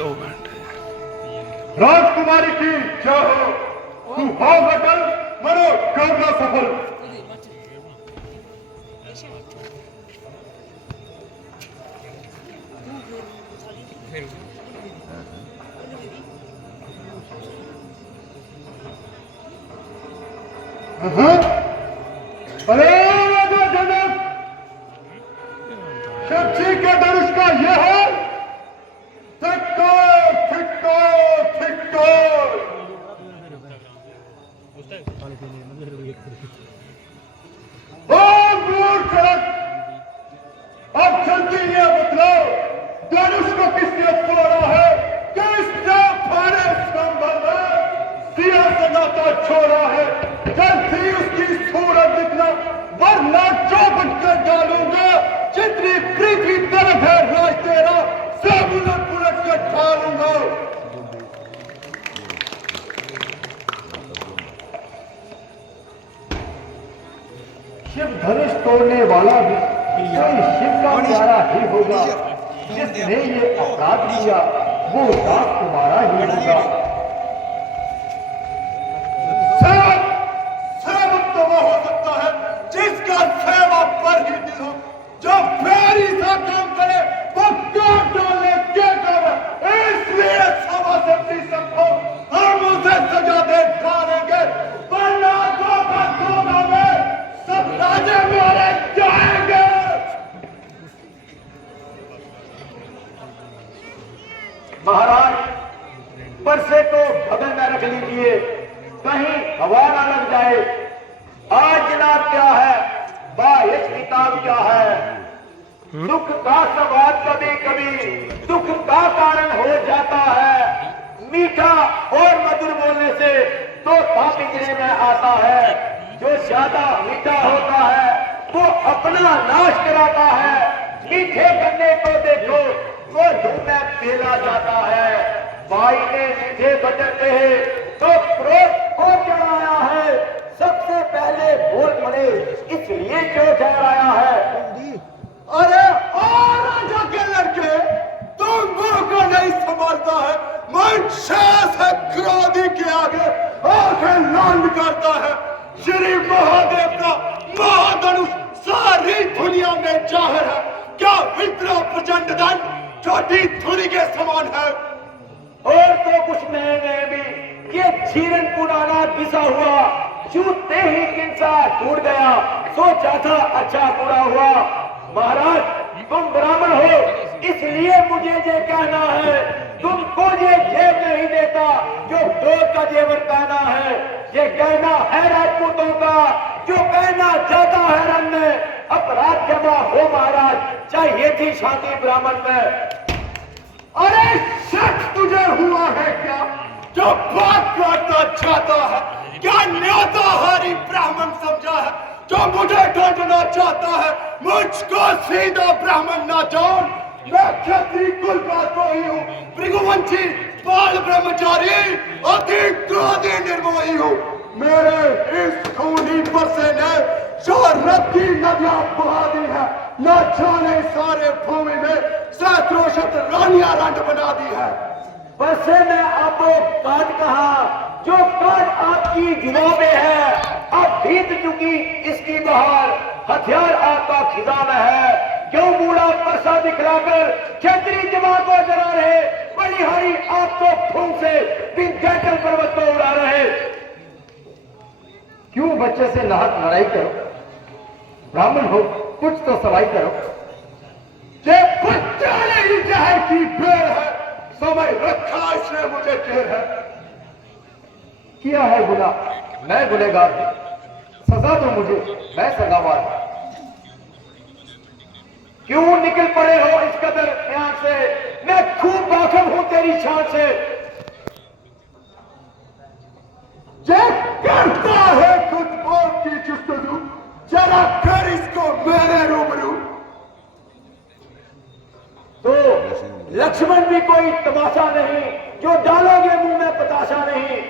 2 घंटे। राजकुमारी की जय हो। तू हो अटल, मनोकामना सफल। अरे जनक, शिव जी के धनुष का यह है। थिक्को थिक्को थिक्को। अब जल्दी ये बतलाओ, धनुष को किसने तोड़ा है? किसने फाड़े संभल में सिया से नाता छोड़ा है? जल्दी उसकी सूरत दिखला, वरना जो बनकर डालूंगा। जितनी पृथ्वी तरफ है राज तेरा, सब उलट पुलट कर ढालूंगा। शिव धनुष तोड़ने वाला भी कोई शिव का प्यारा ही होगा। जिसने ये अपराध किया वो राजकुमारा ही होगा। सेवक तो वो हो सकता है जिसका सेवा पर ही दिल हो, जो फेरी सा काम करे वो काट डालने के काम है। इसलिए सभा से सबको हम उसे सजा दे डालेंगे, वरना धोखा में सब राजे मारे जाएंगे। महाराज, परसे को बगल में रख लीजिए, कहीं हवा ना लग जाए। आज जनाब क्या है, बाइस किताब क्या है। दुख का संवाद कभी कभी दुख का कारण हो जाता है। मीठा और मधुर बोलने से तोता पिंजरे में आता है। जो ज्यादा मीठा होता है वो अपना नाश कराता है। मीठे गन्ने को देखो, वो धूप में पेला जाता है। भाई ने मीठे वचन कहे तो क्रोध को चढ़ाया है। सबसे पहले बोल पड़े इसलिए क्यों ठहराया है। अरे और राजा के लड़के, तुम मुंह को नहीं संभालता है। मन शेष है क्रोधी के आगे आंखें लाल करता है। श्री महादेव का महाधनुष सारी दुनिया में जाहिर है। क्या इतना प्रचंड दंड छोटी धुरी के समान है। और तो कुछ महीने भी ये जीवन पुराना पिसा हुआ, छूते ही किंसा टूट गया। सोचा था अच्छा बुरा हुआ। महाराज, तुम ब्राह्मण हो इसलिए मुझे ये कहना है, तुमको ये जेब नहीं देता जो क्रोध का जेवर पहना है। ये कहना है राजपूतों का, जो कहना चाहता है रंग में। अपराध जमा हो महाराज, चाहिए थी शांति ब्राह्मण में। अरे शक तुझे हुआ है क्या, जो बात करना चाहता है? क्या न्योताहारी ब्राह्मण समझा है जो मुझे ढूंढना चाहता है? मुझको सीधा ब्राह्मण ना जान, मैं क्षत्रिय कुल का कोई हूँ। भृगुवंशी बाल ब्रह्मचारी अति क्रोधी निर्मोही हूँ। मेरे इस खूनी परसे ने शोहरत की नदियां बहा दी है। न जाने सारे भूमि में सहस्त्रों शत रानियां रंड बना दी है। परसे ने आपको काट कहा, जो काट आपकी जुबान में है। अब बीत चुकी इसकी बहार, हथियार आपका खिजा में है। क्यों बूढ़ा परसा दिखलाकर क्षेत्रीय जवान को जला रहे? बलिहारी आपको फूंक से विंध्याचल पर्वत को उड़ा रहे। क्यों बच्चे से नाहक लड़ाई करो? ब्राह्मण हो, कुछ तो सवाई करो। ये बच्चा नहीं जहर की बेर है, समय रखा इसने मुझे ढेर है। किया है गुनाह, मैं गुनहगार हूं, सजा दो मुझे, मैं सजावार। क्यों निकल पड़े हो इस कदर प्यार से? मैं खूब वाकिफ हूं तेरी शान से। ये करता है फुटबॉल की जुस्तजू, जरा कर इसको मेरे रूबरू। तो लक्ष्मण भी कोई तमाशा नहीं, जो डालोगे मुंह में पताशा नहीं।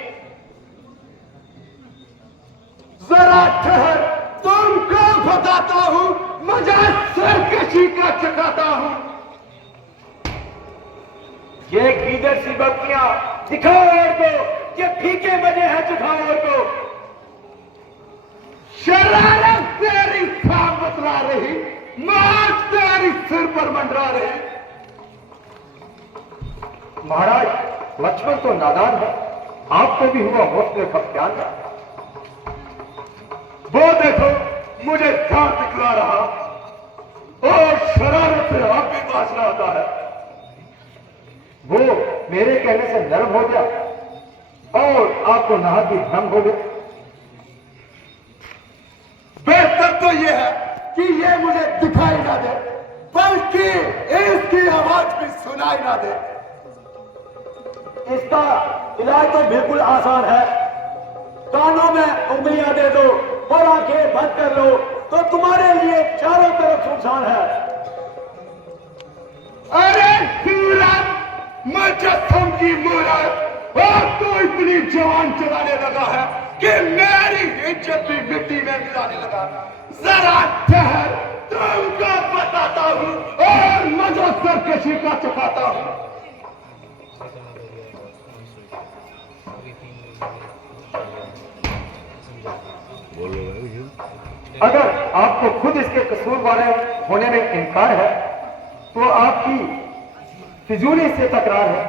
जरा ठहर, तुमको बताता हूं, मजा सरकशी का चकाता हूं। ये गीदड़ सी बत्तियां दिखाओ और को, ये फीके बजे हैं दिखाओ और को। शरारत तेरी खाम बतला रही, मार तेरी सिर पर मंडरा रही। महाराज, लक्ष्मण तो नादान है, आपको भी हुआ मुफ्त का ज्ञान है। वो देखो मुझे ध्यान दिखला रहा और शरारत से आप भी बाजना आता है। वो मेरे कहने से नरम हो गया और आपको नहाती भ्रम हो गया। बेहतर तो यह है कि ये मुझे दिखाई ना दे, बल्कि इसकी आवाज भी सुनाई ना दे। इसका इलाज तो बिल्कुल आसान है। कानों में उंगलियां दे दो और आंखें बंद कर लो तो तुम्हारे लिए चारों तरफ सुनसान है। अरे सूरत, मुजस्सम की मूरत, अब तो इतनी जवान चलाने लगा है कि मेरी इज्जत भी मिट्टी में मिलाने लगा। जरा ठहर, तुमको बताता हूं और मजा सरकशी का चुकाता हूं। अगर आपको खुद इसके कसूर वाले होने में इनकार है तो आपकी फिजूली से तकरार है।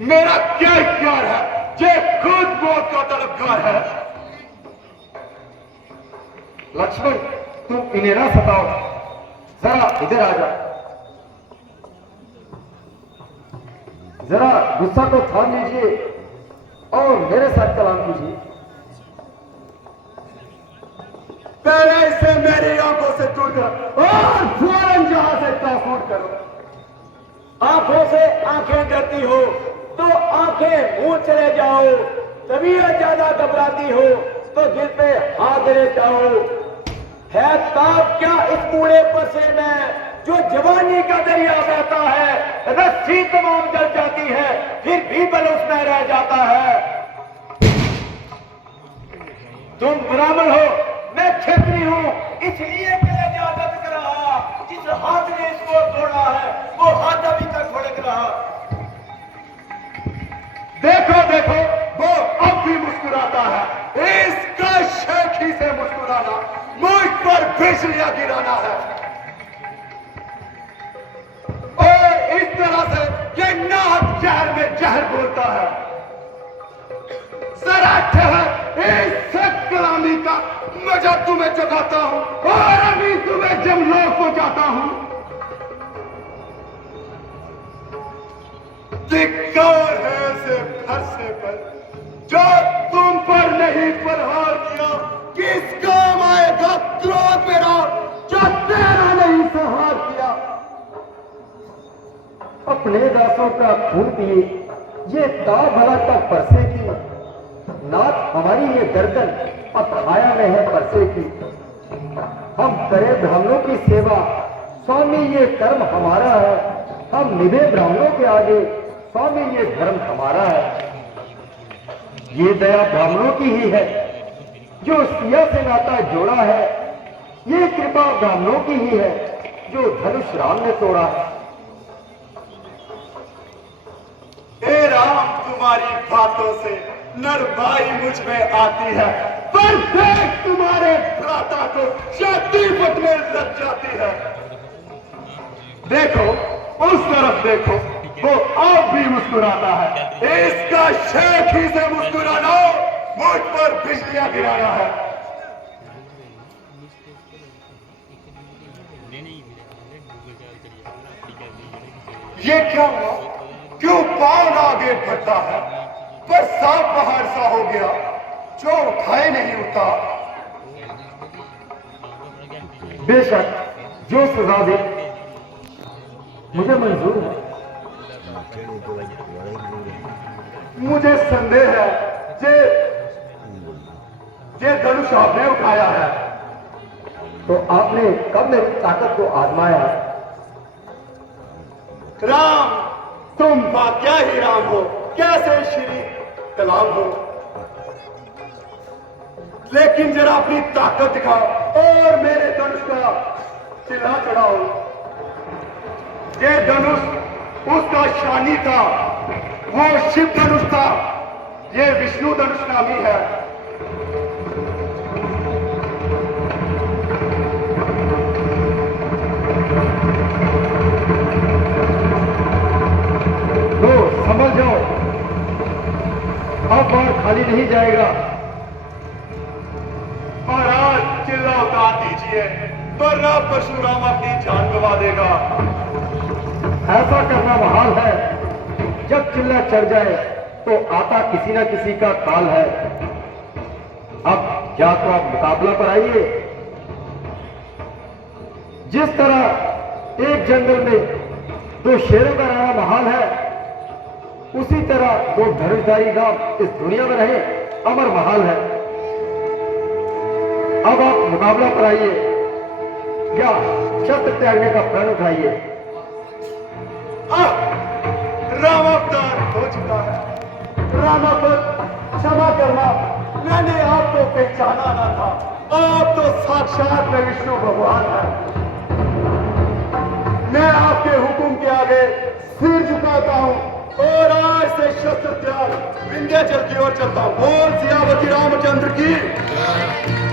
मेरा क्या इख्तियार है, ये खुद मौत का तलबगार है। लक्ष्मण, तुम इन्हें ना सताओ, जरा इधर आ जा। जरा गुस्सा को थाम लीजिए और मेरे साथ कलाम कीजिए। पहले इसे मेरी आंखों से दूर करो और फौरन जहां से ताफूट करो। आंखों से आंखें डरती हो तो आंखें मुंह चले जाओ। तबीयत ज्यादा घबराती हो तो दिल पे हाथ ले जाओ। है ताप क्या इस बूढ़े परसे में जो जवानी का दरिया बहता है, रस्सी तमाम जल जाती है फिर भी बल उसमें रह जाता है। तुम ब्राह्मण हो, मैं क्षत्रिय हूं, इसलिए कलेजा दर्द कर रहा। जिस हाथ ने इसको तोड़ा है वो हाथ अभी तक धड़क रहा। देखो देखो, वो अब भी मुस्कुराता है। इसका शेखी से मुस्कुराना मुझ पर बिजलियां गिराना है। और इस तरह से ये नाक जहर में जहर बोलता है। जरा ठहर, इस सख्त कलामी का मजा तुम्हें चुकाता हूं और अभी तुम्हें जमलोक को जाता हूं। धिक्कार है ऐसे फरसे पर जो तुम पर नहीं प्रहार किया। किस काम आएगा क्रोध मेरा जो तेरा नहीं संहार किया। अपने दासों का खून पिए ये ता भला का परसे की। नाथ हमारी ये गर्दन अथाया में है परसे की। हम करें ब्राह्मणों की सेवा, स्वामी ये कर्म हमारा है। हम निभे ब्राह्मणों के आगे, स्वामी ये धर्म हमारा है। ये दया ब्राह्मणों की ही है जो सिया से नाता जोड़ा है। ये कृपा ब्राह्मणों की ही है जो धनुष राम ने तोड़ा है। हे राम, तुम्हारी बातों से नरमाई मुझ में आती है, पर देख तुम्हारे भ्राता को छाती फटने लग जाती है। देखो, उस तरफ देखो, वो अब भी मुस्कुराता है। इसका शेख ही से मुस्कुराना मुझ पर बिजलियां गिराना है। ये क्या हुआ? क्यों पांव आगे बढ़ता है? पर सांप पहाड़ सा हो गया जो उठाए नहीं उठा। बेशक जो सजा दे मुझे मंजूर है। मुझे संदेह है जे धनुष आपने उठाया है। तो आपने कब मेरी ताकत को आजमाया? राम, तुम क्या ही राम हो, कैसे श्री कलाम हो। लेकिन जरा अपनी ताकत दिखाओ और मेरे धनुष का चिल्ला चढ़ाओ। ये धनुष उसका शानी था, वो शिव धनुष था, ये विष्णु धनुष नामी है। तो समझ जाओ, अब बार खाली नहीं जाएगा। महाराज चिल्ला उतार दीजिए, वरना परशुराम अपनी जान गवा देगा। ऐसा करना महाल है, जब चिल्ला चढ़ जाए तो आता किसी न किसी का काल है। अब या तो आप मुकाबला पर आइए। जिस तरह एक जंगल में दो शेरों का रहना महाल है, उसी तरह दो धनुषधारी गांव इस दुनिया में रहे अमर महाल है। अब आप मुकाबला पर आइए या शस्त्र त्यागने का प्रण उठाइए। राम अवतार हो चुका है। रामापत क्षमा करना, मैंने आपको पहचाना ना था। आप तो साक्षात में विष्णु भगवान हैं। मैं आपके हुक्म के आगे सिर झुकाता हूं और आज से शस्त्र त्याग विंध्याचल की ओर चलता हूं। बोल सियावती रामचंद्र की।